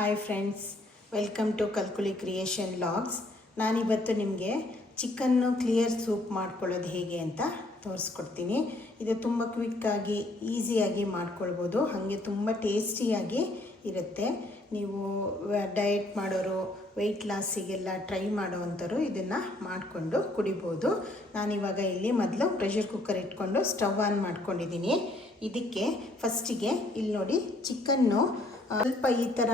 Hi friends welcome to Kalkuli creation logs ನಾನಿವತ್ತು ನಿಮಗೆ chicken clear soup ಮಾಡ್ಕೊಳ್ಳೋದು ಹೇಗೆ ಅಂತ ತೋರಿಸ್ಕೊಡ್ತೀನಿ. ಇದು ತುಂಬ ಕ್ವಿಕ್ಕಾಗಿ ಈಸಿಯಾಗಿ ಮಾಡ್ಕೊಳ್ಬೋದು. ಹಾಗೆ ತುಂಬ ಟೇಸ್ಟಿಯಾಗಿ ಇರುತ್ತೆ. ನೀವು ಡಯಟ್ ಮಾಡೋರು ವೆಯ್ಟ್ ಲಾಸಿಗೆಲ್ಲ ಟ್ರೈ ಮಾಡೋವಂಥವ್ರು ಇದನ್ನು ಮಾಡಿಕೊಂಡು ಕುಡಿಬೋದು. ನಾನಿವಾಗ ಇಲ್ಲಿ ಮೊದಲು ಪ್ರೆಷರ್ ಕುಕ್ಕರ್ ಇಟ್ಕೊಂಡು ಸ್ಟವ್ ಆನ್ ಮಾಡ್ಕೊಂಡಿದ್ದೀನಿ. ಇದಕ್ಕೆ ಫಸ್ಟಿಗೆ ಇಲ್ಲಿ ನೋಡಿ ಚಿಕನ್ನು ಸ್ವಲ್ಪ ಈ ಥರ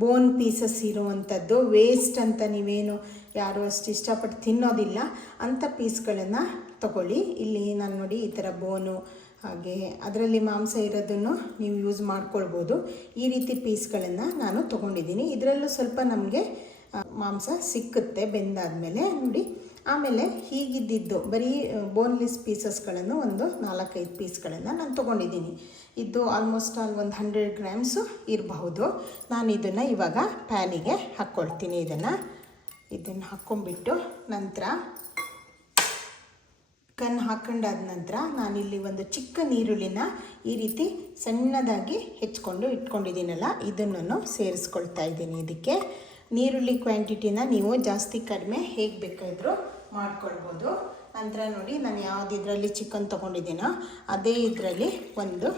ಬೋನ್ ಪೀಸಸ್ ಇರುವಂಥದ್ದು ವೇಸ್ಟ್ ಅಂತ ನೀವೇನು ಯಾರು ಅಷ್ಟು ಇಷ್ಟಪಟ್ಟು ತಿನ್ನೋದಿಲ್ಲ ಅಂಥ ಪೀಸ್ಗಳನ್ನು ತಗೊಳ್ಳಿ. ಇಲ್ಲಿ ನಾನು ನೋಡಿ ಈ ಥರ ಬೋನು ಹಾಗೆ ಅದರಲ್ಲಿ ಮಾಂಸ ಇರೋದನ್ನು ನೀವು ಯೂಸ್ ಮಾಡ್ಕೊಳ್ಬೋದು. ಈ ರೀತಿ ಪೀಸ್ಗಳನ್ನು ನಾನು ತೊಗೊಂಡಿದ್ದೀನಿ. ಇದರಲ್ಲೂ ಸ್ವಲ್ಪ ನಮಗೆ ಮಾಂಸ ಸಿಕ್ಕುತ್ತೆ, ಬೆಂದಾದಮೇಲೆ ನೋಡಿ, ಆಮೇಲೆ ಹೀಗಿದ್ದಿದ್ದು, ಬರೀ ಬೋನ್ಲೆಸ್ ಪೀಸಸ್ಗಳನ್ನು ಒಂದು ನಾಲ್ಕೈದು ಪೀಸ್ಗಳನ್ನು ನಾನು ತೊಗೊಂಡಿದ್ದೀನಿ. ಇದು ಆಲ್ಮೋಸ್ಟ್ ಆಲ್ ಒಂದು ಹಂಡ್ರೆಡ್ ಗ್ರಾಮ್ಸು ಇರಬಹುದು. ನಾನು ಇದನ್ನು ಇವಾಗ ಪ್ಯಾನಿಗೆ ಹಾಕ್ಕೊಳ್ತೀನಿ ಇದನ್ನು ಇದನ್ನು ಹಾಕ್ಕೊಂಬಿಟ್ಟು ನಂತರ ಕನ್ ಹಾಕೊಂಡಾದ ನಂತರ ನಾನಿಲ್ಲಿ ಒಂದು ಚಿಕ್ಕ ನೀರುಳ್ಳಿನ ಈ ರೀತಿ ಸಣ್ಣದಾಗಿ ಹೆಚ್ಕೊಂಡು ಇಟ್ಕೊಂಡಿದ್ದೀನಲ್ಲ ಇದನ್ನು ಸೇರಿಸ್ಕೊಳ್ತಾ ಇದ್ದೀನಿ ಇದಕ್ಕೆ. ನೀರುಳ್ಳಿ ಕ್ವಾಂಟಿಟಿನ ನೀವು ಜಾಸ್ತಿ ಕಡಿಮೆ ಹೇಗೆ ಬೇಕಾದರೂ ಮಾಡ್ಕೊಳ್ಬೋದು. ನಂತರ ನೋಡಿ ನಾನು ಯಾವ್ದು ಇದರಲ್ಲಿ ಚಿಕನ್ ತೊಗೊಂಡಿದ್ದೀನೋ ಅದೇ ಇದರಲ್ಲಿ ಒಂದು.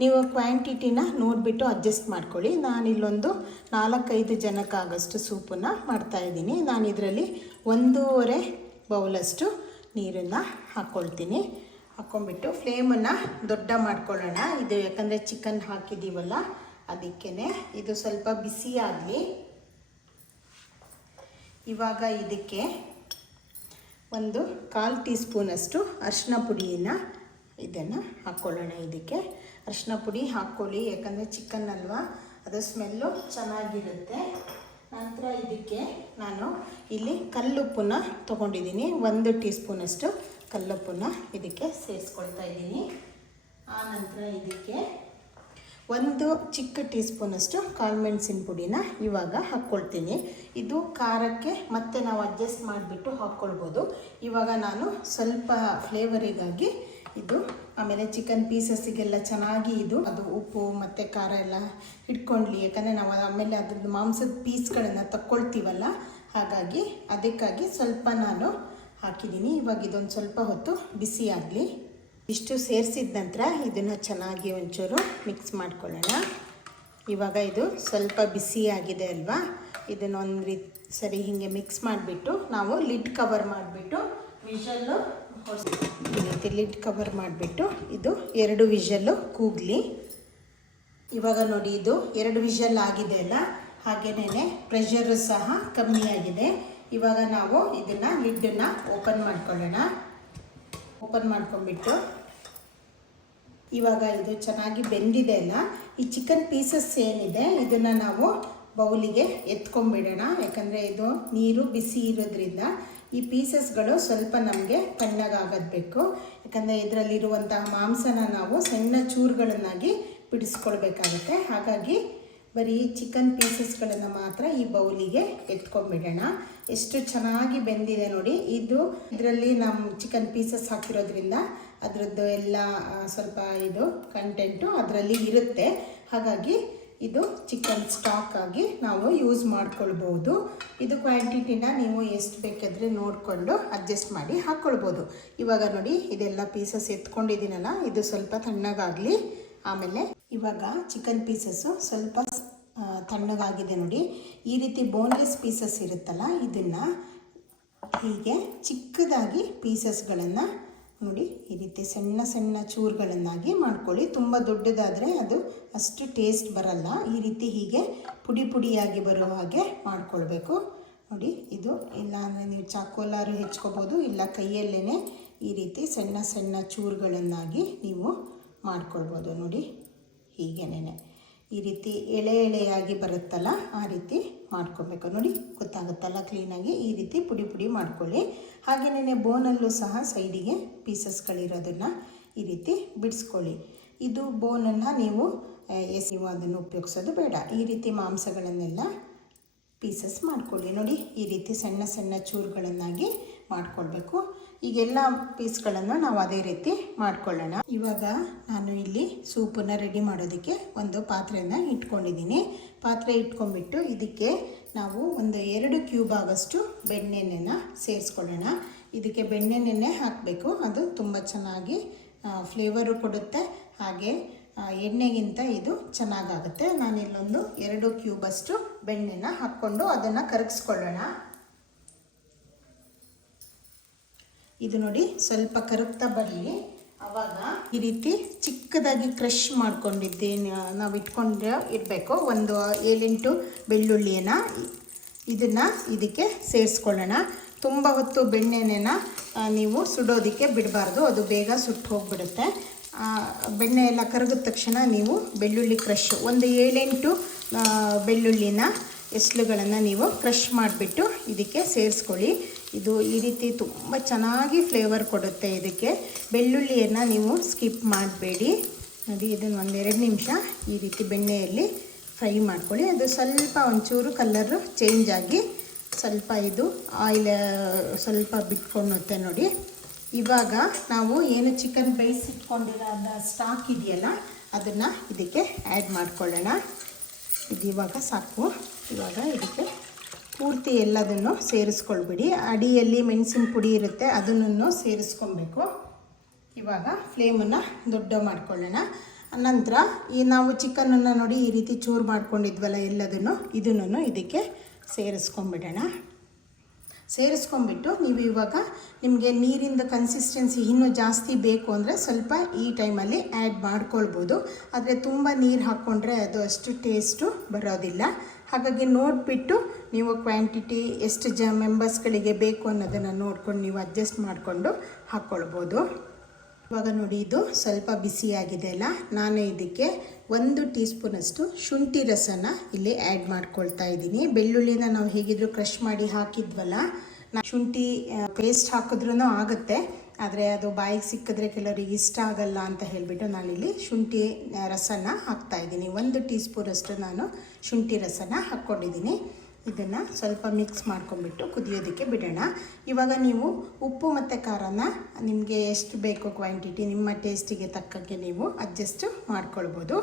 ನೀವು ಕ್ವಾಂಟಿಟಿನ ನೋಡಿಬಿಟ್ಟು ಅಡ್ಜಸ್ಟ್ ಮಾಡ್ಕೊಳ್ಳಿ. ನಾನು ಇಲ್ಲೊಂದು ನಾಲ್ಕೈದು ಜನಕ್ಕಾಗಷ್ಟು ಸೂಪನ್ನು ಮಾಡ್ತಾಯಿದ್ದೀನಿ ನಾನು ಇದರಲ್ಲಿ ಒಂದೂವರೆ ಬೌಲಷ್ಟು ನೀರನ್ನು ಹಾಕ್ಕೊಳ್ತೀನಿ ಹಾಕ್ಕೊಂಬಿಟ್ಟು ಫ್ಲೇಮನ್ನು ದೊಡ್ಡ ಮಾಡ್ಕೊಳ್ಳೋಣ. ಇದು ಯಾಕಂದರೆ ಚಿಕನ್ ಹಾಕಿದ್ದೀವಲ್ಲ ಅದಕ್ಕೇ ಇದು ಸ್ವಲ್ಪ ಬಿಸಿ ಆಗಲಿ ಇವಾಗ ಇದಕ್ಕೆ ಒಂದು ಕಾಲು ಟೀ ಸ್ಪೂನಷ್ಟು ಅರಿಶಿನ ಪುಡಿಯನ್ನು ಇದನ್ನು ಹಾಕ್ಕೊಳ್ಳೋಣ ಇದಕ್ಕೆ. ಅರಿಶಿನ ಪುಡಿ ಹಾಕ್ಕೊಳ್ಳಿ, ಯಾಕಂದರೆ ಚಿಕನ್ ಅಲ್ವಾ? ಅದು ಸ್ಮೆಲ್ಲು ಚೆನ್ನಾಗಿರುತ್ತೆ. ನಂತರ ಇದಕ್ಕೆ ನಾನು ಇಲ್ಲಿ ಕಲ್ಲುಪ್ಪನ್ನ ತೊಗೊಂಡಿದ್ದೀನಿ. ಒಂದು ಟೀ ಸ್ಪೂನಷ್ಟು ಕಲ್ಲುಪ್ಪನ್ನ ಇದಕ್ಕೆ ಸೇರಿಸ್ಕೊಳ್ತಾ ಇದ್ದೀನಿ. ಆನಂತರ ಇದಕ್ಕೆ ಒಂದು ಚಿಕ್ಕ ಟೀ ಸ್ಪೂನಷ್ಟು ಕಾಳುಮೆಣಸಿನ ಪುಡಿನ ಇವಾಗ ಹಾಕ್ಕೊಳ್ತೀನಿ. ಇದು ಖಾರಕ್ಕೆ ಮತ್ತೆ ನಾವು ಅಡ್ಜಸ್ಟ್ ಮಾಡಿಬಿಟ್ಟು ಹಾಕ್ಕೊಳ್ಬೋದು. ಇವಾಗ ನಾನು ಸ್ವಲ್ಪ ಫ್ಲೇವರಿಗಾಗಿ ಇದು ಆಮೇಲೆ ಚಿಕನ್ ಪೀಸಸ್ಸಿಗೆಲ್ಲ ಚೆನ್ನಾಗಿ ಇದು, ಅದು ಉಪ್ಪು ಮತ್ತು ಖಾರ ಎಲ್ಲ ಹಿಡ್ಕೊಳ್ಲಿ ಯಾಕಂದರೆ ನಾವು ಆಮೇಲೆ ಅದ್ರದ್ದು ಮಾಂಸದ ಪೀಸ್ಗಳನ್ನು ತಕ್ಕೊಳ್ತೀವಲ್ಲ, ಹಾಗಾಗಿ ಅದಕ್ಕಾಗಿ ಸ್ವಲ್ಪ ನಾನು ಹಾಕಿದ್ದೀನಿ. ಇವಾಗ ಇದೊಂದು ಸ್ವಲ್ಪ ಹೊತ್ತು ಬಿಸಿ ಆಗಲಿ ಇಷ್ಟು ಸೇರಿಸಿದ ನಂತರ ಇದನ್ನು ಚೆನ್ನಾಗಿ ಒಂಚೂರು ಮಿಕ್ಸ್ ಮಾಡ್ಕೊಳ್ಳೋಣ. ಇವಾಗ ಇದು ಸ್ವಲ್ಪ ಬಿಸಿ ಆಗಿದೆ ಅಲ್ವಾ? ಇದನ್ನು ಒಂದು ರೀತಿ ಸರಿ, ಹೀಗೆ ಮಿಕ್ಸ್ ಮಾಡಿಬಿಟ್ಟು ನಾವು ಲಿಡ್ ಕವರ್ ಮಾಡಿಬಿಟ್ಟು ವಿಷಲ್ಲು ಈ ರೀತಿ ಲಿಡ್ ಕವರ್ ಮಾಡಿಬಿಟ್ಟು ಇದು ಎರಡು ವಿಷಲ್ಲು ಕೂಗ್ಲಿ. ಇವಾಗ ನೋಡಿ, ಇದು ಎರಡು ವಿಷಲ್ ಆಗಿದೆ ಅಲ್ಲ? ಹಾಗೇನೇ ಪ್ರೆಷರು ಸಹ ಕಮ್ಮಿಯಾಗಿದೆ ಇವಾಗ ನಾವು ಇದನ್ನು ಲಿಡ್ಡನ್ನು ಓಪನ್ ಮಾಡ್ಕೊಳ್ಳೋಣ. ಓಪನ್ ಮಾಡ್ಕೊಂಡ್ಬಿಟ್ಟು. ಇವಾಗ ಇದು ಚೆನ್ನಾಗಿ ಬೆಂದಿದೆ ಅಲ್ಲ, ಈ ಚಿಕನ್ ಪೀಸಸ್ ಏನಿದೆ, ಇದನ್ನು ನಾವು ಬೌಲಿಗೆ ಎತ್ಕೊಂಡ್ಬಿಡೋಣ. ಯಾಕಂದರೆ ಇದು ನೀರು ಬಿಸಿ ಇರೋದ್ರಿಂದ ಈ ಪೀಸಸ್ಗಳು ಸ್ವಲ್ಪ ನಮಗೆ ತಣ್ಣಗಾಗಬೇಕು ಬೇಕು. ಯಾಕಂದರೆ ಇದರಲ್ಲಿರುವಂತಹ ಮಾಂಸನ ನಾವು ಸಣ್ಣ ಚೂರುಗಳನ್ನಾಗಿ ಬಿಡಿಸ್ಕೊಳ್ಬೇಕಾಗುತ್ತೆ. ಹಾಗಾಗಿ ಬರೀ ಚಿಕನ್ ಪೀಸಸ್ಗಳನ್ನು ಮಾತ್ರ ಈ ಬೌಲಿಗೆ ಎತ್ಕೊಂಡ್ಬಿಡೋಣ. ಎಷ್ಟು ಚೆನ್ನಾಗಿ ಬೆಂದಿದೆ ನೋಡಿ. ಇದು ಇದರಲ್ಲಿ ನಮ್ಮ ಚಿಕನ್ ಪೀಸಸ್ ಹಾಕಿರೋದ್ರಿಂದ ಅದರದ್ದು ಎಲ್ಲ ಸ್ವಲ್ಪ ಇದು ಕಂಟೆಂಟು ಅದರಲ್ಲಿ ಇರುತ್ತೆ. ಹಾಗಾಗಿ ಇದು ಚಿಕನ್ ಸ್ಟಾಕ್ ಆಗಿ ನಾವು ಯೂಸ್ ಮಾಡ್ಕೊಳ್ಬೋದು. ಇದು ಕ್ವಾಂಟಿಟಿನ ನೀವು ಎಷ್ಟು ಬೇಕಾದರೆ ನೋಡಿಕೊಂಡು ಅಡ್ಜಸ್ಟ್ ಮಾಡಿ ಹಾಕ್ಕೊಳ್ಬೋದು ಇವಾಗ ನೋಡಿ, ಇದೆಲ್ಲ ಪೀಸಸ್ ಎತ್ಕೊಂಡಿದ್ದೀನಲ್ಲ, ಇದು ಸ್ವಲ್ಪ ತಣ್ಣಗಾಗಲಿ. ಆಮೇಲೆ ಇವಾಗ ಚಿಕನ್ ಪೀಸಸ್ಸು ಸ್ವಲ್ಪ ತಣ್ಣಗಾಗಿದೆ ನೋಡಿ. ಈ ರೀತಿ ಬೋನ್ಲೆಸ್ ಪೀಸಸ್ ಇರುತ್ತಲ್ಲ, ಇದನ್ನು ಹೀಗೆ ಚಿಕ್ಕದಾಗಿ ಪೀಸಸ್ಗಳನ್ನು ನೋಡಿ, ಈ ರೀತಿ ಸಣ್ಣ ಸಣ್ಣ ಚೂರುಗಳನ್ನಾಗಿ ಮಾಡ್ಕೊಳ್ಳಿ. ತುಂಬ ದೊಡ್ಡದಾದರೆ ಅದು ಅಷ್ಟು ಟೇಸ್ಟ್ ಬರಲ್ಲ. ಈ ರೀತಿ ಹೀಗೆ ಪುಡಿ ಪುಡಿಯಾಗಿ ಬರೋ ಹಾಗೆ ಮಾಡಿಕೊಳ್ಬೇಕು. ನೋಡಿ, ಇದು ಇಲ್ಲ ಅಂದರೆ ನೀವು ಚಾಕೋಲಾರು ಹೆಚ್ಕೋಬೋದು, ಇಲ್ಲ ಕೈಯಲ್ಲೇ ಈ ರೀತಿ ಸಣ್ಣ ಸಣ್ಣ ಚೂರುಗಳನ್ನಾಗಿ ನೀವು ಮಾಡ್ಕೊಳ್ಬೋದು ನೋಡಿ. ಹೀಗೇನೆ ಈ ರೀತಿ ಎಳೆ ಎಳೆಯಾಗಿ ಬರುತ್ತಲ್ಲ ಆ ರೀತಿ ಮಾಡ್ಕೊಬೇಕು. ನೋಡಿ, ಗೊತ್ತಾಗುತ್ತಲ್ಲ ಕ್ಲೀನಾಗಿ ಈ ರೀತಿ ಪುಡಿ ಪುಡಿ ಮಾಡ್ಕೊಳ್ಳಿ. ಹಾಗೆಯೇ ಬೋನಲ್ಲೂ ಸಹ ಸೈಡಿಗೆ ಪೀಸಸ್ಗಳಿರೋದನ್ನು ಈ ರೀತಿ ಬಿಡಿಸ್ಕೊಳ್ಳಿ. ಇದು ಬೋನನ್ನು ನೀವು ಎಸ್, ನೀವು ಅದನ್ನು ಉಪಯೋಗಿಸೋದು ಬೇಡ. ಈ ರೀತಿ ಮಾಂಸಗಳನ್ನೆಲ್ಲ ಪೀಸಸ್ ಮಾಡ್ಕೊಳ್ಳಿ. ನೋಡಿ, ಈ ರೀತಿ ಸಣ್ಣ ಸಣ್ಣ ಚೂರುಗಳನ್ನಾಗಿ ಮಾಡ್ಕೊಳ್ಬೇಕು. ಈಗೆಲ್ಲ ಪೀಸ್ಗಳನ್ನು ನಾವು ಅದೇ ರೀತಿ ಮಾಡ್ಕೊಳ್ಳೋಣ. ಇವಾಗ ನಾನು ಇಲ್ಲಿ ಸೂಪನ್ನು ರೆಡಿ ಮಾಡೋದಕ್ಕೆ ಒಂದು ಪಾತ್ರೆಯನ್ನು ಇಟ್ಕೊಂಡಿದ್ದೀನಿ. ಪಾತ್ರೆ ಇಟ್ಕೊಂಡ್ಬಿಟ್ಟು ಇದಕ್ಕೆ ನಾವು ಒಂದು ಎರಡು ಕ್ಯೂಬ್ ಆಗೋಷ್ಟು ಬೆಣ್ಣೆಣ್ಣೆನ ಸೇರಿಸ್ಕೊಳ್ಳೋಣ. ಇದಕ್ಕೆ ಬೆಣ್ಣೆಣ್ಣೆ ಹಾಕಬೇಕು. ಅದು ತುಂಬ ಚೆನ್ನಾಗಿ ಫ್ಲೇವರು ಕೊಡುತ್ತೆ. ಹಾಗೆ ಎಣ್ಣೆಗಿಂತ ಇದು ಚೆನ್ನಾಗಾಗುತ್ತೆ. ನಾನಿಲ್ಲೊಂದು ಎರಡು ಕ್ಯೂಬಷ್ಟು ಬೆಣ್ಣೆನ ಹಾಕ್ಕೊಂಡು ಅದನ್ನು ಕರಗಿಸ್ಕೊಳ್ಳೋಣ. ಇದು ನೋಡಿ ಸ್ವಲ್ಪ ಕರಗ್ತಾ ಬರಲಿ ಅವಾಗ ಈ ರೀತಿ ಚಿಕ್ಕದಾಗಿ ಕ್ರಷ್ ಮಾಡ್ಕೊಂಡಿದ್ದೆ. ನಾವು ಇಟ್ಕೊಂಡು ಇರಬೇಕು ಒಂದು ಏಳೆಂಟು ಬೆಳ್ಳುಳ್ಳಿಯನ್ನು ಇದನ್ನು ಇದಕ್ಕೆ ಸೇರಿಸ್ಕೊಳ್ಳೋಣ. ತುಂಬ ಹೊತ್ತು ಬೆಣ್ಣೆನ ನೀವು ಸುಡೋದಕ್ಕೆ ಬಿಡಬಾರ್ದು. ಅದು ಬೇಗ ಸುಟ್ಟು ಹೋಗ್ಬಿಡುತ್ತೆ. ಬೆಣ್ಣೆ ಎಲ್ಲ ಕರಗಿದ ತಕ್ಷಣ ನೀವು ಬೆಳ್ಳುಳ್ಳಿ ಕ್ರಷ್, ಒಂದು ಏಳೆಂಟು ಬೆಳ್ಳುಳ್ಳಿನ ಎಸ್ಲುಗಳನ್ನು ನೀವು ಕ್ರಷ್ ಮಾಡಿಬಿಟ್ಟು ಇದಕ್ಕೆ ಸೇರಿಸ್ಕೊಳ್ಳಿ. ಇದು ಈ ರೀತಿ ತುಂಬ ಚೆನ್ನಾಗಿ ಫ್ಲೇವರ್ ಕೊಡುತ್ತೆ ಇದಕ್ಕೆ. ಬೆಳ್ಳುಳ್ಳಿಯನ್ನು ನೀವು ಸ್ಕಿಪ್ ಮಾಡಬೇಡಿ. ನೋಡಿ, ಇದನ್ನು ಒಂದೆರಡು ನಿಮಿಷ ಈ ರೀತಿ ಬೆಣ್ಣೆಯಲ್ಲಿ ಫ್ರೈ ಮಾಡ್ಕೊಳ್ಳಿ. ಅದು ಸ್ವಲ್ಪ ಒಂಚೂರು ಕಲ್ಲರು ಚೇಂಜ್ ಆಗಿ ಸ್ವಲ್ಪ ಇದು ಆಯಿಲ್ ಸ್ವಲ್ಪ ಬಿಟ್ಕೊಳ್ಳುತ್ತೆ ನೋಡಿ. ಇವಾಗ ನಾವು ಏನು ಚಿಕನ್ ಬೇಯಿಸಿಟ್ಕೊಂಡಿರೋ ಸ್ಟಾಕ್ ಇದೆಯಲ್ಲ, ಅದನ್ನು ಇದಕ್ಕೆ ಆ್ಯಡ್ ಮಾಡ್ಕೊಳ್ಳೋಣ. ಇದು ಇವಾಗ ಸಾಕು. ಇವಾಗ ಇದಕ್ಕೆ ಪೂರ್ತಿ ಎಲ್ಲದನ್ನು ಸೇರಿಸ್ಕೊಳ್ಬಿಡಿ. ಅಡಿಯಲ್ಲಿ ಮೆಣಸಿನ ಪುಡಿ ಇರುತ್ತೆ, ಅದನ್ನು ಸೇರಿಸ್ಕೊಬೇಕು. ಇವಾಗ ಫ್ಲೇಮನ್ನು ದೊಡ್ಡ ಮಾಡ್ಕೊಳ್ಳೋಣ. ನಂತರ ಈ ನಾವು ಚಿಕನನ್ನು ನೋಡಿ ಈ ರೀತಿ ಚೂರು ಮಾಡ್ಕೊಂಡಿದ್ವಲ್ಲ ಎಲ್ಲದನ್ನು, ಇದನ್ನು ಇದಕ್ಕೆ ಸೇರಿಸ್ಕೊಂಬಿಡೋಣ ಸೇರಿಸ್ಕೊಂಬಿಟ್ಟು ನೀವು ಇವಾಗ ನಿಮಗೆ ನೀರಿಂದ ಕನ್ಸಿಸ್ಟೆನ್ಸಿ ಇನ್ನೂ ಜಾಸ್ತಿ ಬೇಕು ಅಂದರೆ ಸ್ವಲ್ಪ ಈ ಟೈಮಲ್ಲಿ ಆ್ಯಡ್ ಮಾಡ್ಕೊಳ್ಬೋದು. ಆದರೆ ತುಂಬ ನೀರು ಹಾಕ್ಕೊಂಡ್ರೆ ಅದು ಅಷ್ಟು ಟೇಸ್ಟು ಬರೋದಿಲ್ಲ. ಹಾಗಾಗಿ ನೋಡಿಬಿಟ್ಟು ನೀವು ಕ್ವಾಂಟಿಟಿ ಎಷ್ಟು ಜ ಮೆಂಬರ್ಸ್ಗಳಿಗೆ ಬೇಕು ಅನ್ನೋದನ್ನು ನೋಡ್ಕೊಂಡು ನೀವು ಅಡ್ಜಸ್ಟ್ ಮಾಡಿಕೊಂಡು ಹಾಕ್ಕೊಳ್ಬೋದು ಇವಾಗ ನೋಡಿ ಇದು ಸ್ವಲ್ಪ ಬಿಸಿಯಾಗಿದೆ ಅಲ್ಲ? ನಾನು ಇದಕ್ಕೆ ಒಂದು ಟೀ ಸ್ಪೂನಷ್ಟು ಶುಂಠಿ ರಸನ ಇಲ್ಲಿ ಆ್ಯಡ್ ಮಾಡ್ಕೊಳ್ತಾ ಇದ್ದೀನಿ. ಬೆಳ್ಳುಳ್ಳಿನ ನಾವು ಹೇಗಿದ್ರು ಕ್ರಷ್ ಮಾಡಿ ಹಾಕಿದ್ವಲ್ಲ? ಶುಂಠಿ ಪೇಸ್ಟ್ ಹಾಕಿದ್ರೂ ಆಗುತ್ತೆ. ಆದರೆ ಅದು ಬಾಯಿಗೆ ಸಿಕ್ಕಿದ್ರೆ ಕೆಲವರಿಗೆ ಇಷ್ಟ ಆಗಲ್ಲ ಅಂತ ಹೇಳಿಬಿಟ್ಟು ನಾನಿಲ್ಲಿ ಶುಂಠಿ ರಸನ ಹಾಕ್ತಾ ಇದ್ದೀನಿ. ಒಂದು ಟೀ ಸ್ಪೂನಷ್ಟು ನಾನು ಶುಂಠಿ ರಸನ ಹಾಕ್ಕೊಂಡಿದ್ದೀನಿ. ಇದನ್ನು ಸ್ವಲ್ಪ ಮಿಕ್ಸ್ ಮಾಡ್ಕೊಂಬಿಟ್ಟು ಕುದಿಯೋದಕ್ಕೆ ಬಿಡೋಣ. ಇವಾಗ ನೀವು ಉಪ್ಪು ಮತ್ತು ಖಾರನ ನಿಮಗೆ ಎಷ್ಟು ಬೇಕು ಕ್ವಾಂಟಿಟಿ ನಿಮ್ಮ ಟೇಸ್ಟಿಗೆ ತಕ್ಕಂಗೆ ನೀವು ಅಡ್ಜಸ್ಟ್ ಮಾಡ್ಕೊಳ್ಬೋದು.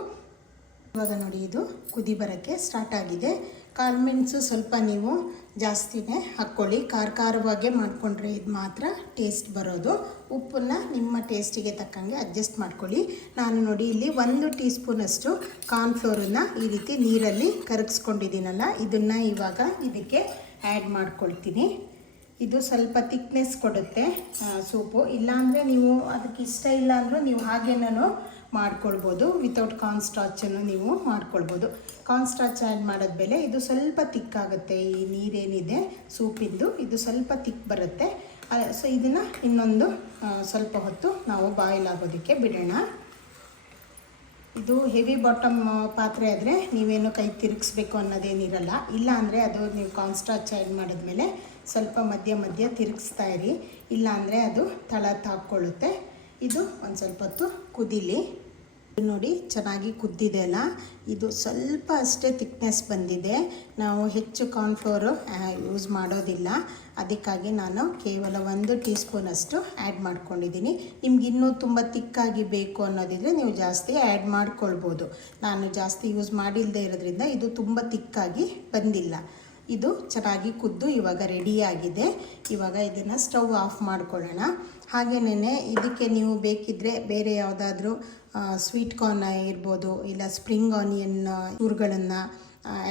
ಇವಾಗ ನೋಡಿ, ಇದು ಕುದಿ ಬರೋಕ್ಕೆ ಸ್ಟಾರ್ಟ್ ಆಗಿದೆ. ಕಾಳುಮೆಣಸು ಸ್ವಲ್ಪ ನೀವು ಜಾಸ್ತಿನೇ ಹಾಕ್ಕೊಳ್ಳಿ. ಖಾರ ಖಾರವಾಗೇ ಮಾಡಿಕೊಂಡ್ರೆ ಇದು ಮಾತ್ರ ಟೇಸ್ಟ್ ಬರೋದು. ಉಪ್ಪನ್ನು ನಿಮ್ಮ ಟೇಸ್ಟಿಗೆ ತಕ್ಕಂಗೆ ಅಡ್ಜಸ್ಟ್ ಮಾಡ್ಕೊಳ್ಳಿ. ನಾನು ನೋಡಿ ಇಲ್ಲಿ ಒಂದು ಟೀ ಸ್ಪೂನಷ್ಟು ಕಾರ್ನ್ಫ್ಲೋರನ್ನು ಈ ರೀತಿ ನೀರಲ್ಲಿ ಕರಗಿಸ್ಕೊಂಡಿದ್ದೀನಲ್ಲ, ಇದನ್ನು ಇವಾಗ ಇದಕ್ಕೆ ಆ್ಯಡ್ ಮಾಡ್ಕೊಳ್ತೀನಿ. ಇದು ಸ್ವಲ್ಪ ತಿಕ್ನೆಸ್ ಕೊಡುತ್ತೆ ಸೂಪು. ಇಲ್ಲಾಂದರೆ ನೀವು ಅದಕ್ಕೆ ಇಷ್ಟ ಇಲ್ಲ ಅಂದರೂ ನೀವು ಹಾಗೇನೂ ಮಾಡ್ಕೊಳ್ಬೋದು. ವಿತೌಟ್ ಕಾರ್ನ್ ಸ್ಟಾಚನ್ನು ನೀವು ಮಾಡ್ಕೊಳ್ಬೋದು. ಕಾರ್ನ್ ಸ್ಟಾಚ್ ಆ್ಯಡ್ ಇದು ಸ್ವಲ್ಪ ತಿಕ್ಕಾಗುತ್ತೆ. ಈ ನೀರೇನಿದೆ, ಸೂಪಿಂದು, ಇದು ಸ್ವಲ್ಪ ತಿಕ್ ಬರುತ್ತೆ. ಸೊ ಇದನ್ನು ಇನ್ನೊಂದು ಸ್ವಲ್ಪ ಹೊತ್ತು ನಾವು ಬಾಯ್ಲ್ ಆಗೋದಕ್ಕೆ ಬಿಡೋಣ. ಇದು ಹೆವಿ ಬಾಟಮ್ ಪಾತ್ರೆ ಆದರೆ ನೀವೇನು ಕೈ ತಿರುಗಿಸ್ಬೇಕು ಅನ್ನೋದೇನಿರಲ್ಲ. ಇಲ್ಲ ಅಂದರೆ ಅದು ನೀವು ಕಾನ್ಸ್ಟಾಚ್ ಆ್ಯಡ್ ಮಾಡಿದ್ಮೇಲೆ ಸ್ವಲ್ಪ ಮಧ್ಯ ಮಧ್ಯ ತಿರುಗಿಸ್ತಾ ಇರಿ. ಇಲ್ಲ ಅಂದರೆ ಅದು ತಳ ತಾಕ್ಕೊಳ್ಳುತ್ತೆ ಇದು ಒಂದು ಸ್ವಲ್ಪ ಹೊತ್ತು ಕುದೀಲಿ. ನೋಡಿ ಚೆನ್ನಾಗಿ ಕುದ್ದಿದೆ ಅಲ್ಲ? ಇದು ಸ್ವಲ್ಪ ಅಷ್ಟೇ ತಿಕ್ನೆಸ್ ಬಂದಿದೆ. ನಾವು ಹೆಚ್ಚು ಕಾರ್ನ್ಫ್ಲೋರು ಯೂಸ್ ಮಾಡೋದಿಲ್ಲ. ಅದಕ್ಕಾಗಿ ನಾನು ಕೇವಲ ಒಂದು ಟೀ ಸ್ಪೂನಷ್ಟು ಆ್ಯಡ್ ಮಾಡ್ಕೊಂಡಿದ್ದೀನಿ. ನಿಮ್ಗೆ ಇನ್ನೂ ತುಂಬ ತಿಕ್ಕಾಗಿ ಬೇಕು ಅನ್ನೋದಿದ್ರೆ ನೀವು ಜಾಸ್ತಿ ಆ್ಯಡ್ ಮಾಡ್ಕೊಳ್ಬೋದು. ನಾನು ಜಾಸ್ತಿ ಯೂಸ್ ಮಾಡಿಲ್ಲದೆ ಇರೋದ್ರಿಂದ ಇದು ತುಂಬ ತಿಕ್ಕಾಗಿ ಬಂದಿಲ್ಲ. ಇದು ಚೆನ್ನಾಗಿ ಕುದ್ದು ಇವಾಗ ರೆಡಿಯಾಗಿದೆ ಇವಾಗ ಇದನ್ನು ಸ್ಟವ್ ಆಫ್ ಮಾಡ್ಕೊಳ್ಳೋಣ. ಹಾಗೆಯೇ ಇದಕ್ಕೆ ನೀವು ಬೇಕಿದ್ದರೆ ಬೇರೆ ಯಾವುದಾದ್ರೂ ಸ್ವೀಟ್ ಕಾರ್ನ್ ಇರ್ಬೋದು, ಇಲ್ಲ ಸ್ಪ್ರಿಂಗ್ ಆನಿಯನ್ ಚೂರುಗಳನ್ನು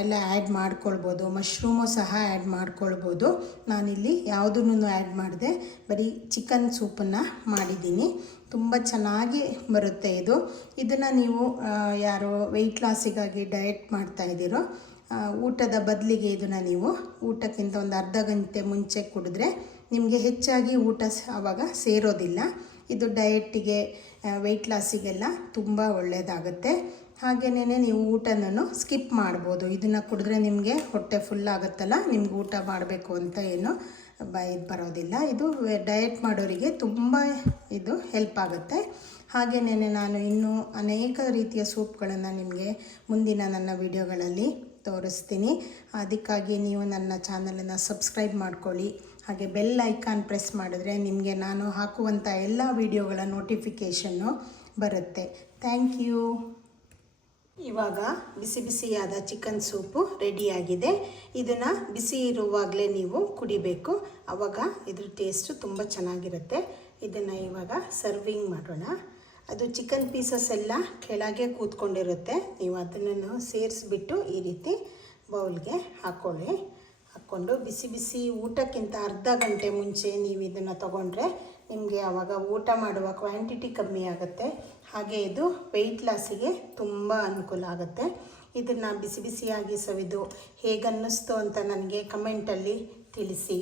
ಎಲ್ಲ ಆ್ಯಡ್ ಮಾಡ್ಕೊಳ್ಬೋದು. ಮಶ್ರೂಮು ಸಹ ಆ್ಯಡ್ ಮಾಡ್ಕೊಳ್ಬೋದು. ನಾನಿಲ್ಲಿ ಯಾವುದನ್ನು ಆ್ಯಡ್ ಮಾಡಿದೆ. ಬರೀ ಚಿಕನ್ ಸೂಪನ್ನು ಮಾಡಿದ್ದೀನಿ. ತುಂಬ ಚೆನ್ನಾಗಿ ಬರುತ್ತೆ ಇದು. ಇದನ್ನು ನೀವು ಯಾರು ವೆಯ್ಟ್ ಲಾಸಿಗಾಗಿ ಡಯಟ್ ಮಾಡ್ತಾ ಇದ್ದೀರೋ ಊಟದ ಬದಲಿಗೆ ಇದನ್ನು ನೀವು ಊಟಕ್ಕಿಂತ ಒಂದು ಅರ್ಧ ಗಂಟೆ ಮುಂಚೆ ಕುಡಿದ್ರೆ ನಿಮಗೆ ಹೆಚ್ಚಾಗಿ ಊಟ ಆವಾಗ ಸೇರೋದಿಲ್ಲ. ಇದು ಡಯೆಟ್ಟಿಗೆ ವೆಯ್ಟ್ ಲಾಸಿಗೆಲ್ಲ ತುಂಬ ಒಳ್ಳೆಯದಾಗುತ್ತೆ ಹಾಗೆಯೇ ನೀವು ಊಟನೂ ಸ್ಕಿಪ್ ಮಾಡ್ಬೋದು. ಇದನ್ನು ಕುಡಿದ್ರೆ ನಿಮಗೆ ಹೊಟ್ಟೆ ಫುಲ್ ಆಗುತ್ತಲ್ಲ, ನಿಮ್ಗೆ ಊಟ ಮಾಡಬೇಕು ಅಂತ ಏನು ಬ ಬರೋದಿಲ್ಲ. ಇದು ಡಯಟ್ ಮಾಡೋರಿಗೆ ತುಂಬ ಇದು ಹೆಲ್ಪ್ ಆಗುತ್ತೆ. ಹಾಗೆಯೇ ನಾನು ಇನ್ನೂ ಅನೇಕ ರೀತಿಯ ಸೂಪ್ಗಳನ್ನು ನಿಮಗೆ ಮುಂದಿನ ನನ್ನ ವಿಡಿಯೋಗಳಲ್ಲಿ ತೋರಿಸ್ತೀನಿ. ಅದಕ್ಕಾಗಿ ನೀವು ನನ್ನ ಚಾನಲನ್ನು ಸಬ್ಸ್ಕ್ರೈಬ್ ಮಾಡ್ಕೊಳ್ಳಿ. ಹಾಗೆ ಬೆಲ್ ಐಕಾನ್ ಪ್ರೆಸ್ ಮಾಡಿದ್ರೆ ನಿಮಗೆ ನಾನು ಹಾಕುವಂಥ ಎಲ್ಲ ವಿಡಿಯೋಗಳ ನೋಟಿಫಿಕೇಷನ್ನು ಬರುತ್ತೆ. Thank you. ಇವಾಗ ಬಿಸಿ ಬಿಸಿಯಾದ ಚಿಕನ್ ಸೂಪು ರೆಡಿಯಾಗಿದೆ. ಇದನ್ನು ಬಿಸಿ ಇರುವಾಗಲೇ ನೀವು ಕುಡಿಬೇಕು. ಆವಾಗ ಇದ್ರ ಟೇಸ್ಟು ತುಂಬ ಚೆನ್ನಾಗಿರುತ್ತೆ. ಇದನ್ನು ಇವಾಗ ಸರ್ವಿಂಗ್ ಮಾಡೋಣ. ಅದು ಚಿಕನ್ ಪೀಸಸ್ ಎಲ್ಲ ಕೆಳಗೆ ಕೂತ್ಕೊಂಡಿರುತ್ತೆ. ನೀವು ಅದನ್ನು ಸೇರಿಸ್ಬಿಟ್ಟು ಈ ರೀತಿ ಬೌಲ್ಗೆ ಹಾಕ್ಕೊಳ್ಳಿ ಹಾಕ್ಕೊಂಡು ಬಿಸಿ ಬಿಸಿ ಊಟಕ್ಕಿಂತ ಅರ್ಧ ಗಂಟೆ ಮುಂಚೆ ನೀವು ಇದನ್ನು ತೊಗೊಂಡ್ರೆ ನಿಮಗೆ ಆವಾಗ ಊಟ ಮಾಡುವ ಕ್ವಾಂಟಿಟಿ ಕಮ್ಮಿ ಆಗುತ್ತೆ. ಹಾಗೆ ಇದು ವೆಯ್ಟ್ ಲಾಸಿಗೆ ತುಂಬ ಅನುಕೂಲ ಆಗುತ್ತೆ. ಇದನ್ನು ಬಿಸಿ ಬಿಸಿಯಾಗಿ ಸವಿದು ಹೇಗನ್ನಿಸ್ತು ಅಂತ ನನಗೆ ಕಮೆಂಟಲ್ಲಿ ತಿಳಿಸಿ.